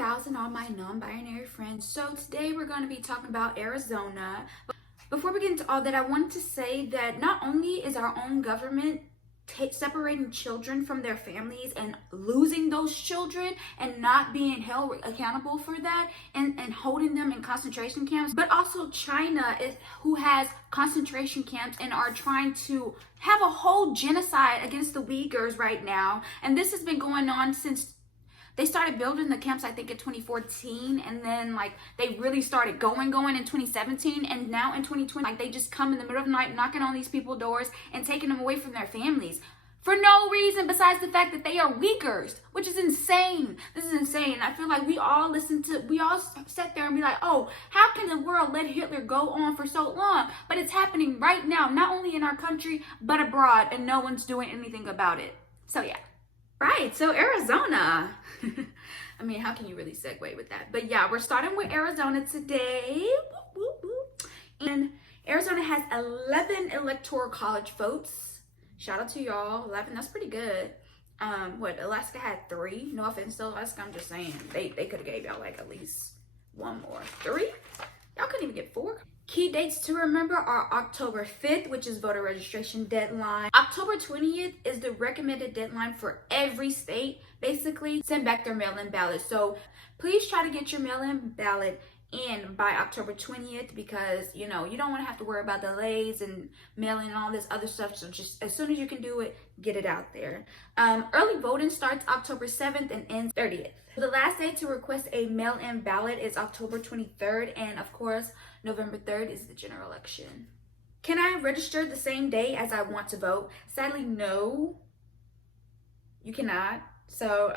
gals and all my non-binary friends. So today we're going to be talking about Arizona. Before we get into all that, I wanted to say that not only is our own government separating children from their families and losing those children and not being held accountable for that and holding them in concentration camps, but also China who has concentration camps and are trying to have a whole genocide against the Uyghurs right now. And this has been going on since they started building the camps, I think, in 2014, and then they really started going in 2017, and now in 2020, they just come in the middle of the night knocking on these people's doors and taking them away from their families for no reason besides the fact that they are Uyghurs, which is insane. This is insane. I feel like we all sat there and be like, oh, how can the world let Hitler go on for so long? But it's happening right now, not only in our country, but abroad, and no one's doing anything about it. So yeah. Right, so Arizona. I mean, how can you really segue with that? But yeah, we're starting with Arizona today. Whoop, whoop, whoop. And Arizona has 11 electoral college votes. Shout out to y'all, 11, that's pretty good. Alaska had 3. No offense to Alaska, I'm just saying. They could have gave y'all at least 1 more. 3? Y'all couldn't even get 4. Key dates to remember are October 5th, which is voter registration deadline. October 20th is the recommended deadline for every state, basically, send back their mail-in ballots. So please try to get your mail-in ballot in by October 20th because, you don't want to have to worry about delays and mailing and all this other stuff. So just as soon as you can do it, get it out there. Early voting starts October 7th and ends 30th. The last day to request a mail-in ballot is October 23rd, and of course, November 3rd is the general election. Can I register the same day as I want to vote? Sadly, no, you cannot. So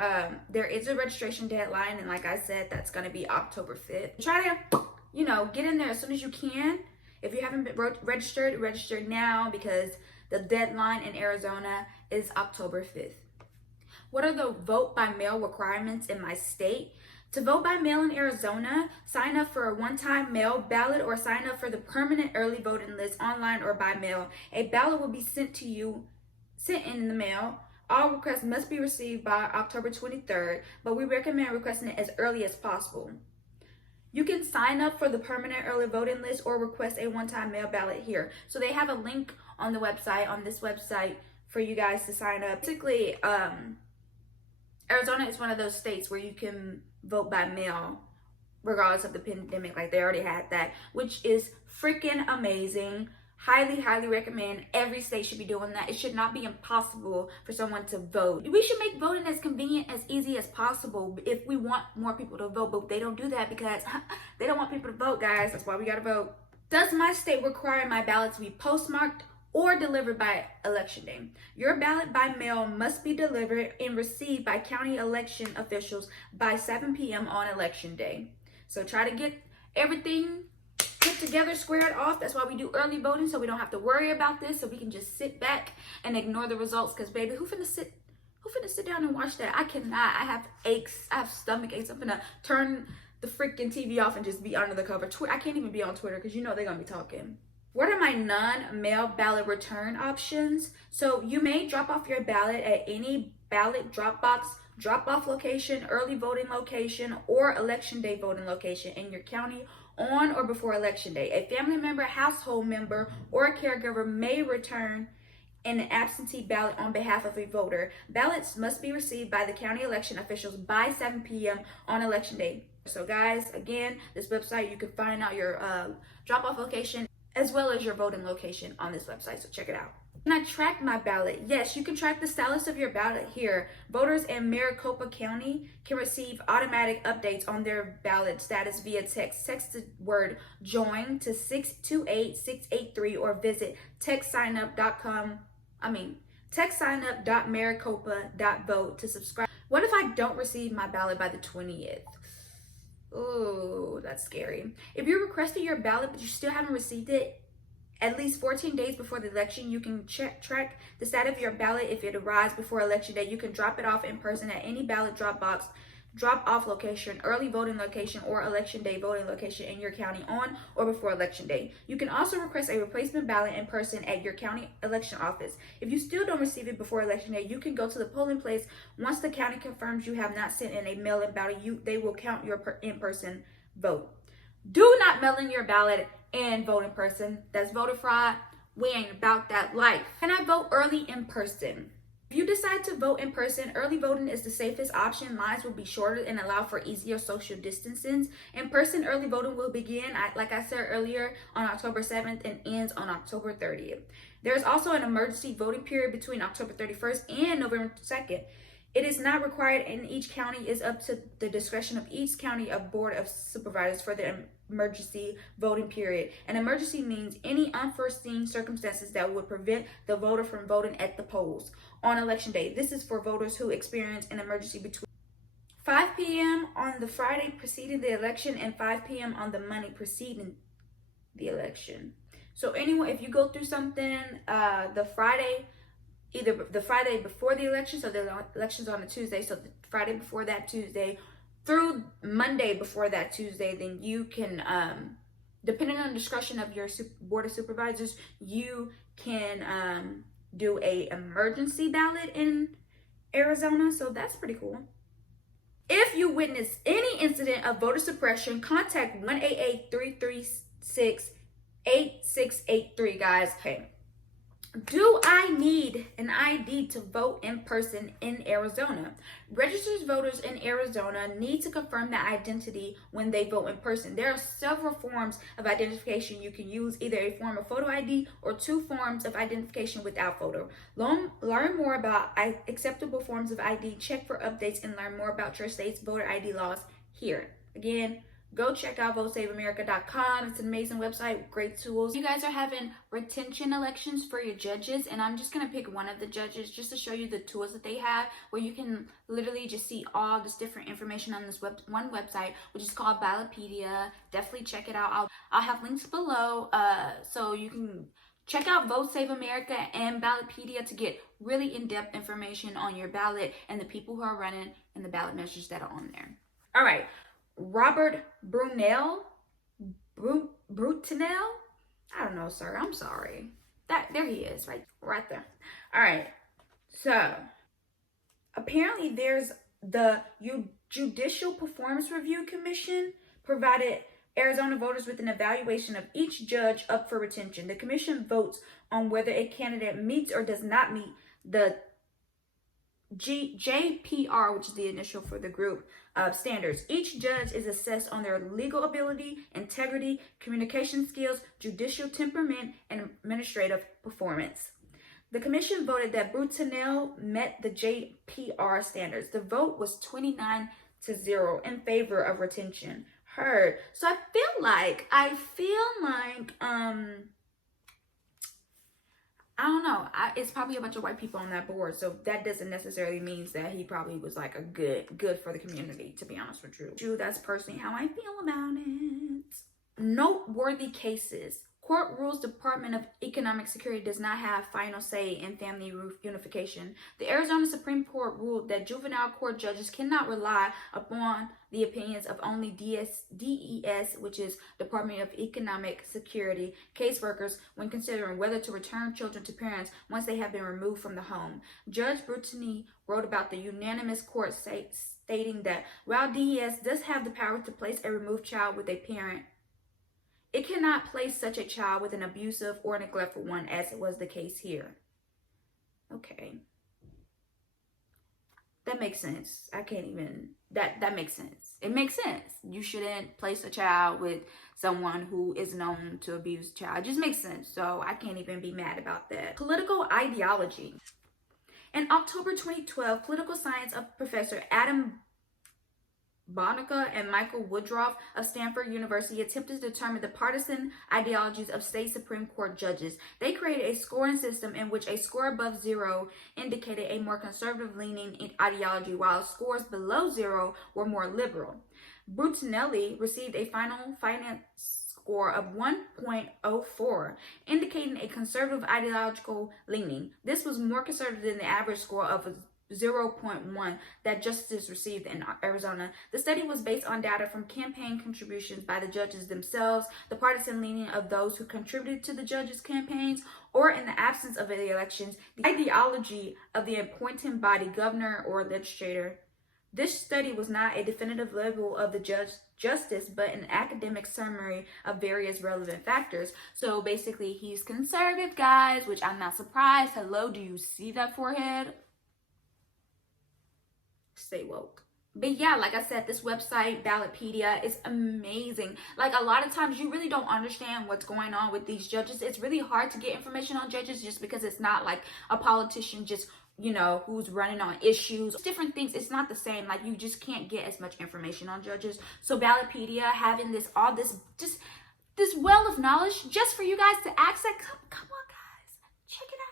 there is a registration deadline, and like I said, that's going to be October 5th. Try to, get in there as soon as you can. If you haven't been registered, register now because the deadline in Arizona is October 5th. What are the vote by mail requirements in my state? To vote by mail in Arizona, sign up for a one-time mail ballot or sign up for the permanent early voting list online or by mail. A ballot will be sent in the mail. All requests must be received by October 23rd, but we recommend requesting it as early as possible. You can sign up for the permanent early voting list or request a one-time mail ballot here. So they have a link on this website, for you guys to sign up. Basically, Arizona is one of those states where you can vote by mail regardless of the pandemic. They already had that, which is freaking amazing. Highly, highly recommend. Every state should be doing that. It should not be impossible for someone to vote. We should make voting as convenient, as easy as possible if we want more people to vote, but they don't do that because they don't want people to vote, guys. That's why we gotta vote. Does my state require my ballot to be postmarked or delivered by election day? Your ballot by mail must be delivered and received by county election officials by 7 p.m. on election day. So try to get everything put together, squared off. That's why we do early voting, so we don't have to worry about this, so we can just sit back and ignore the results. Because baby, who finna sit down and watch that? I cannot. I have aches. I have stomach aches. I'm finna turn the freaking TV off and just be under the cover. I can't even be on Twitter because they're gonna be talking. What are my non-mail ballot return options? So you may drop off your ballot at any ballot drop-off location, early voting location, or election day voting location in your county on or before election day. A family member, household member, or a caregiver may return an absentee ballot on behalf of a voter. Ballots must be received by the county election officials by 7 p.m. on election day. So guys, again, this website, you can find out your drop-off location as well as your voting location on this website, so check it out. Can I track my ballot? Yes, you can track the status of your ballot here. Voters in Maricopa County can receive automatic updates on their ballot status via text. Text the word JOIN to 628-683 or visit textsignup.maricopa.vote to subscribe. What if I don't receive my ballot by the 20th? Oh, that's scary. If you requested your ballot but you still haven't received it at least 14 days before the election, you can track the status of your ballot. If it arrives before election day, you can drop it off in person at any ballot drop box drop-off location, early voting location, or election day voting location in your county on or before election day. You can also request a replacement ballot in person at your county election office. If you still don't receive it before election day, you can go to the polling place. Once the county confirms you have not sent in a mail-in ballot, they will count your in-person vote. Do not mail in your ballot and vote in person. That's voter fraud. We ain't about that life. Can I vote early in person? If you decide to vote in person, early voting is the safest option. Lines will be shorter and allow for easier social distancing. In-person early voting will begin, like I said earlier, on October 7th and ends on October 30th. There's also an emergency voting period between October 31st and November 2nd. It is not required in each county. It's up to the discretion of each county of board of supervisors for the emergency voting period. An emergency means any unforeseen circumstances that would prevent the voter from voting at the polls on election day. This is for voters who experience an emergency between 5 p.m. on the Friday preceding the election and 5 p.m. on the Monday preceding the election. So anyway, if you go through something either the Friday before the election, so the election's on a Tuesday, so the Friday before that Tuesday through Monday before that Tuesday, then you can, depending on the discretion of your board of supervisors, you can do a emergency ballot in Arizona. So that's pretty cool. If you witness any incident of voter suppression, contact 1-888-336-8683, guys. Okay. Do I need an ID to vote in person in Arizona? Registered voters in Arizona need to confirm their identity when they vote in person. There are several forms of identification you can use, either a form of photo ID or 2 forms of identification without photo. Learn more about acceptable forms of ID, check for updates, and learn more about your state's voter ID laws here. Again, go check out votesaveamerica.com. It's an amazing website with great tools. You guys are having retention elections for your judges, and I'm just going to pick one of the judges just to show you the tools that they have, where you can literally just see all this different information on this one website, which is called Ballotpedia. Definitely check it out. I'll have links below so you can check out Vote Save America and Ballotpedia to get really in-depth information on your ballot and the people who are running and the ballot measures that are on there. All right. Robert Brutinel? I don't know, sir. I'm sorry. There he is, right there. All right. So, apparently there's the Judicial Performance Review Commission provided Arizona voters with an evaluation of each judge up for retention. The commission votes on whether a candidate meets or does not meet the JPR, which is the initial for the group, standards. Each judge is assessed on their legal ability, integrity, communication skills, judicial temperament, and administrative performance. The commission voted that Brutinel met the JPR standards. The vote was 29-0 in favor of retention. Heard. So I feel like I don't know. It's probably a bunch of white people on that board, so that doesn't necessarily mean that he probably was like a good for the community, to be honest with you. That's personally how I feel about it. Noteworthy cases. Court rules Department of Economic Security does not have final say in family unification. The Arizona Supreme Court ruled that juvenile court judges cannot rely upon the opinions of only DES, which is Department of Economic Security, caseworkers when considering whether to return children to parents once they have been removed from the home. Judge Brutini wrote about the unanimous court stating that while DES does have the power to place a removed child with a parent, it cannot place such a child with an abusive or neglectful one, as it was the case here. Okay. That makes sense. That makes sense. It makes sense. You shouldn't place a child with someone who is known to abuse a child. It just makes sense. So I can't even be mad about that. Political ideology. In October 2012, political science professor Adam Bonica and Michael Woodruff of Stanford University attempted to determine the partisan ideologies of state Supreme Court judges. They created a scoring system in which a score above 0 indicated a more conservative leaning ideology, while scores below 0 were more liberal. Brutinelli received a final finance score of 1.04, indicating a conservative ideological leaning. This was more conservative than the average score of 0.1 that justices received in Arizona. The study was based on data from campaign contributions by the judges themselves, the partisan leaning of those who contributed to the judges' campaigns, or in the absence of the elections, the ideology of the appointing body, governor or legislator. This study was not a definitive label of the justice, but an academic summary of various relevant factors. So basically, he's conservative, guys, which I'm not surprised. Hello, do you see that forehead? Stay woke. But yeah, like I said, this website, Ballotpedia, is amazing. Like, a lot of times you really don't understand what's going on with these judges. It's really hard to get information on judges just because it's not like a politician just, who's running on issues, different things. It's not the same. Like, you just can't get as much information on judges. So Ballotpedia having this well of knowledge just for you guys to access. Come on, guys, check it out.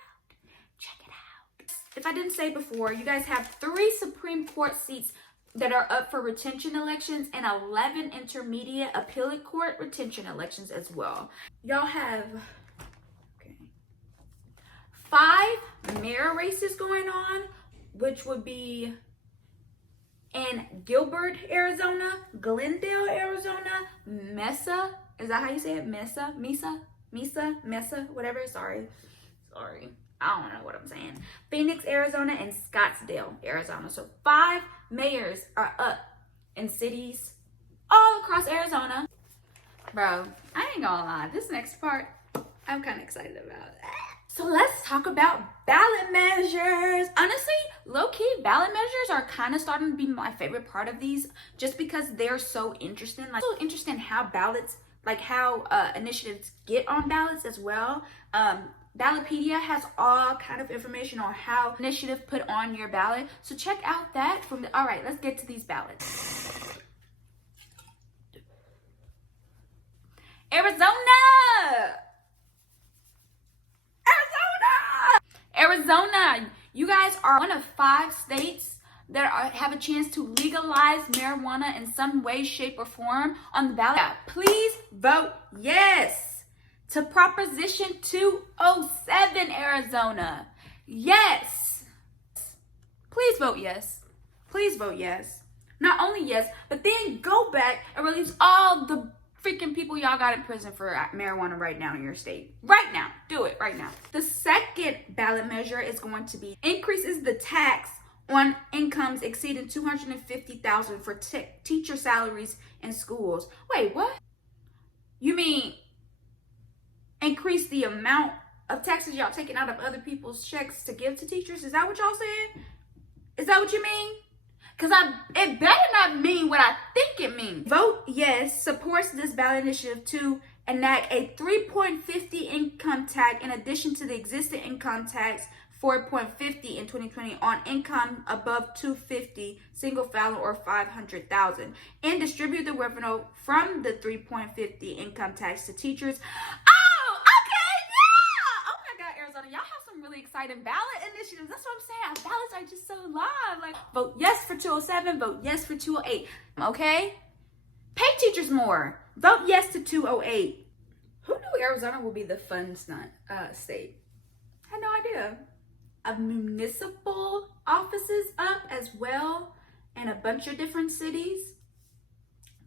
If I didn't say before, you guys have 3 Supreme Court seats that are up for retention elections and 11 intermediate appellate court retention elections as well. Y'all have 5 mayor races going on, which would be in Gilbert, Arizona, Glendale, Arizona, Mesa. Is that how you say it? Mesa, whatever. Sorry. I don't know what I'm saying. Phoenix, Arizona, and Scottsdale, Arizona. So 5 mayors are up in cities all across Arizona. Bro, I ain't gonna lie. This next part, I'm kind of excited about. So let's talk about ballot measures. Honestly, low-key, ballot measures are kind of starting to be my favorite part of these, just because they're so interesting. Like, so interesting how ballots, like how initiatives get on ballots as well. Ballotpedia has all kind of information on how initiative put on your ballot. So check out that from the. All right, let's get to these ballots. Arizona, you guys are one of 5 states that have a chance to legalize marijuana in some way, shape, or form on the ballot. Please vote yes to Proposition 207, Arizona. Yes. Please vote yes. Please vote yes. Not only yes, but then go back and release all the freaking people y'all got in prison for marijuana right now in your state. Right now. Do it right now. The second ballot measure is going to be increases the tax on incomes exceeding $250,000 for teacher salaries in schools. Wait, what? You mean increase the amount of taxes y'all taking out of other people's checks to give to teachers? Is that what y'all saying? Is that what you mean? Because it better not mean what I think it means. Vote yes supports this ballot initiative to enact a 3.50 income tax in addition to the existing income tax 4.50 in 2020 on income above 250 single family or 500,000, and distribute the revenue from the 3.50 income tax to teachers. Arizona, y'all have some really exciting ballot initiatives. That's what I'm saying. Our ballots are just so live. Like, vote yes for 207, vote yes for 208. Okay? Pay teachers more. Vote yes to 208. Who knew Arizona would be the fun state? I had no idea. Of municipal offices up as well in a bunch of different cities.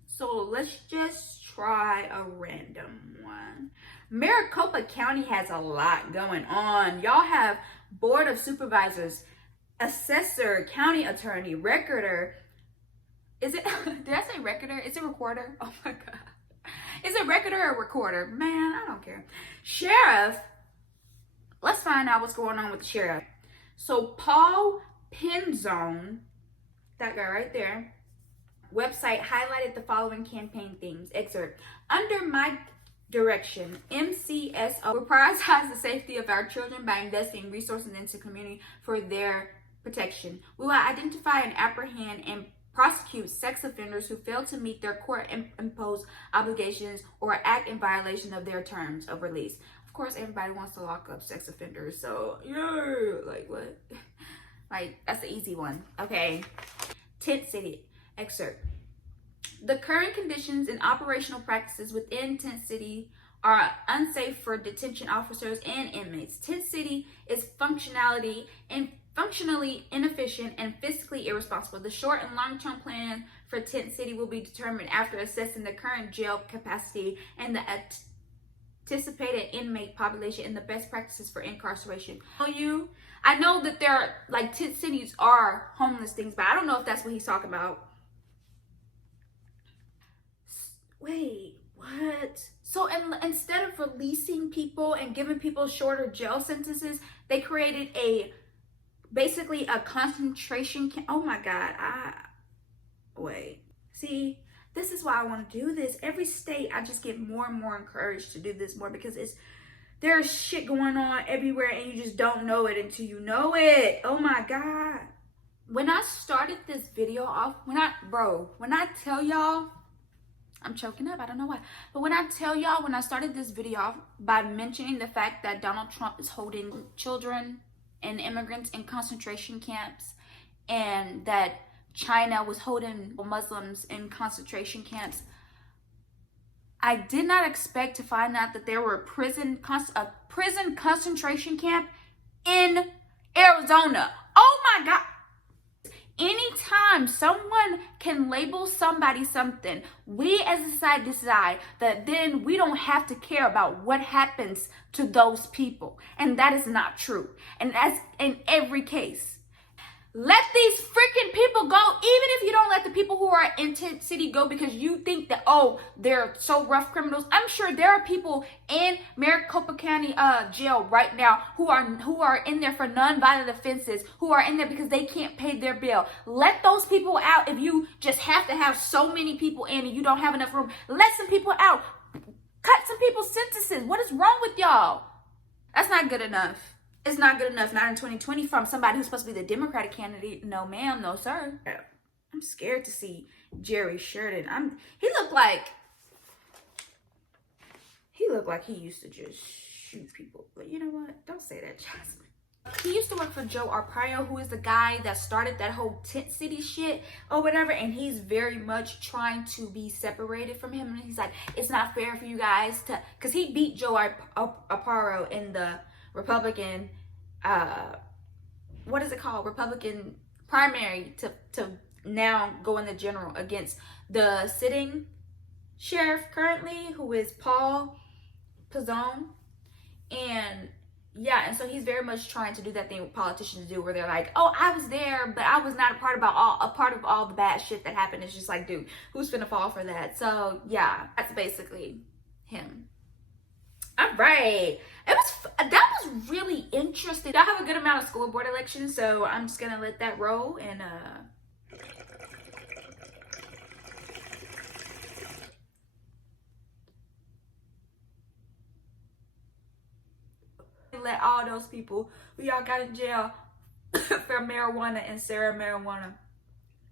So let's just try a random one. Maricopa County has a lot going on. Y'all have Board of Supervisors, Assessor, County Attorney, Recorder. Is it, did I say recorder? Is it recorder? Oh my God. Is it recorder or recorder? Man, I don't care. Sheriff. Let's find out what's going on with the sheriff. So Paul Penzone, that guy right there, website highlighted the following campaign themes. Excerpt. Under my direction, MCSO will prioritize the safety of our children by investing resources into community for their protection. We will identify and apprehend and prosecute sex offenders who fail to meet their court-imposed obligations or act in violation of their terms of release. Of course, everybody wants to lock up sex offenders, so yeah, like what? Like, that's the easy one. Okay. Tent City. Excerpt. The current conditions and operational practices within Tent City are unsafe for detention officers and inmates. Tent City is functionality and functionally inefficient and fiscally irresponsible. The short and long-term plan for Tent City will be determined after assessing the current jail capacity and the anticipated inmate population and the best practices for incarceration. I know that there are, like, tent cities are homeless things, but I don't know if that's what he's talking about. Wait, what? So instead of releasing people and giving people shorter jail sentences, they created basically a concentration camp. Oh my God, wait. See, this is why I want to do this. Every state, I just get more and more encouraged to do this more, because there's shit going on everywhere and you just don't know it until you know it. Oh my God. When I started this video off, when I tell y'all, I'm choking up, I don't know why. But when I tell y'all, when I started this video off by mentioning the fact that Donald Trump is holding children and immigrants in concentration camps, and that China was holding Muslims in concentration camps, I did not expect to find out that there were a prison concentration camp in Arizona. Oh my God. Anytime someone can label somebody something, we as a society decide that then we don't have to care about what happens to those people. And that is not true. And that's in every case. Let these freaking people go, even if you don't let the people who are in Tent City go because you think that, oh, they're so rough criminals. I'm sure there are people in Maricopa County jail right now who are in there for non-violent offenses, who are in there because they can't pay their bill. Let those people out. If you just have to have so many people in and you don't have enough room, let some people out. Cut some people's sentences. What is wrong with y'all? That's not good enough. It's not good enough, not in 2020, from somebody who's supposed to be the Democratic candidate. No, ma'am, no, sir. I'm scared to see Jerry Sheridan. He looked like he used to just shoot people. But you know what? Don't say that, Jasmine. He used to work for Joe Arpaio, who is the guy that started that whole Tent City shit or whatever. And he's very much trying to be separated from him. And he's like, it's not fair for you guys to, because he beat Joe Arpaio in the Republican, Republican primary to now go in the general against the sitting sheriff currently, who is Paul Pizzone. And yeah, and so he's very much trying to do that thing politicians do, where they're like, oh, I was there, but I was not a part of all the bad shit that happened. It's just like, dude, who's finna fall for that? So yeah, that's basically him. All right, that was really interesting. I have a good amount of school board elections, so I'm just gonna let that roll and let all those people who y'all got in jail for marijuana and Sarah marijuana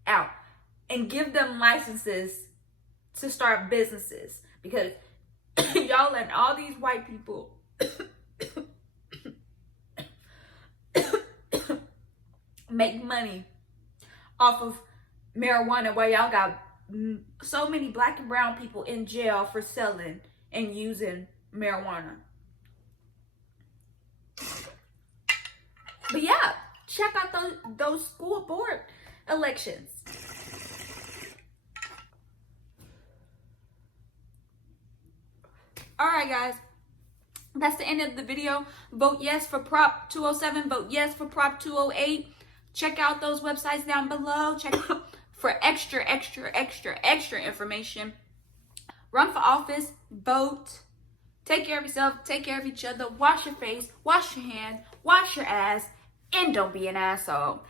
out and give them licenses to start businesses, because y'all letting all these white people make money off of marijuana, while y'all got so many black and brown people in jail for selling and using marijuana. But yeah, check out those school board elections. All right, guys, that's the end of the video. Vote yes for Prop 207. Vote yes for Prop 208. Check out those websites down below. Check out for extra information. Run for office. Vote. Take care of yourself. Take care of each other. Wash your face. Wash your hands. Wash your ass. And don't be an asshole.